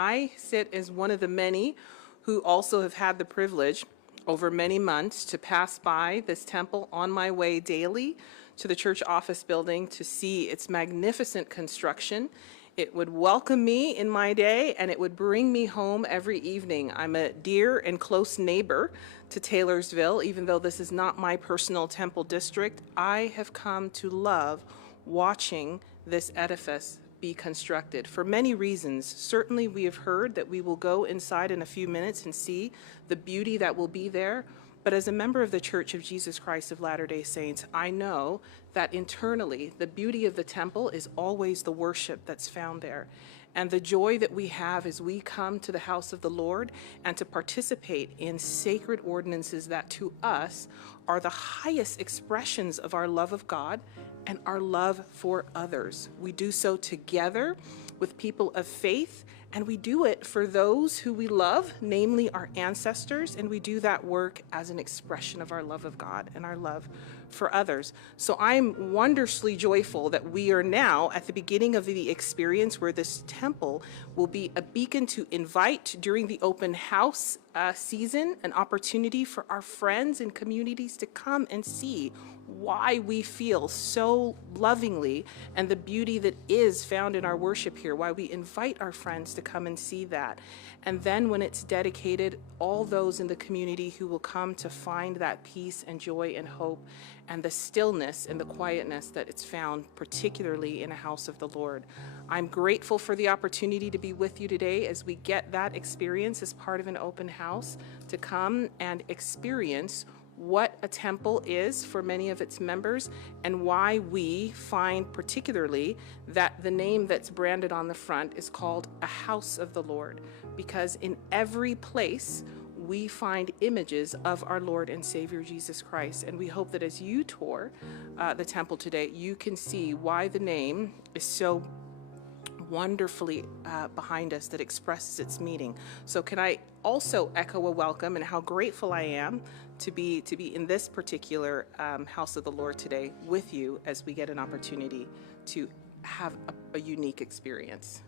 I sit as one of the many who also have had the privilege over many months to pass by this temple on my way daily to the church office building to see its magnificent construction. It would welcome me in my day, and it would bring me home every evening. I'm a dear and close neighbor to Taylorsville. Even though this is not my personal temple district, I have come to love watching this edifice be constructed for many reasons. Certainly, we have heard that we will go inside in a few minutes and see the beauty that will be there. But as a member of the Church of Jesus Christ of Latter-day Saints, I know that internally, the beauty of the temple is always the worship that's found there. And the joy that we have as we come to the house of the Lord and to participate in sacred ordinances that to us are the highest expressions of our love of God and our love for others. We do so together with people of faith, and we do it for those who we love, namely our ancestors, and we do that work as an expression of our love of God and our love for others. So I'm wondrously joyful that we are now at the beginning of the experience where this temple will be a beacon to invite during the open house season, an opportunity for our friends and communities to come and see why we feel so lovingly and the beauty that is found in our worship here, why we invite our friends to come and see that. And then when it's dedicated, all those in the community who will come to find that peace and joy and hope and the stillness and the quietness that it's found, particularly in a house of the Lord. I'm grateful for the opportunity to be with you today as we get that experience as part of an open house, to come and experience what a temple is for many of its members and why we find particularly that the name that's branded on the front is called a house of the Lord, because in every place we find images of our Lord and Savior Jesus Christ. And we hope that as you tour the temple today, you can see why the name is so wonderfully behind us, that expresses its meaning. So can I also echo a welcome and how grateful I am to be in this particular house of the Lord today with you as we get an opportunity to have a unique experience.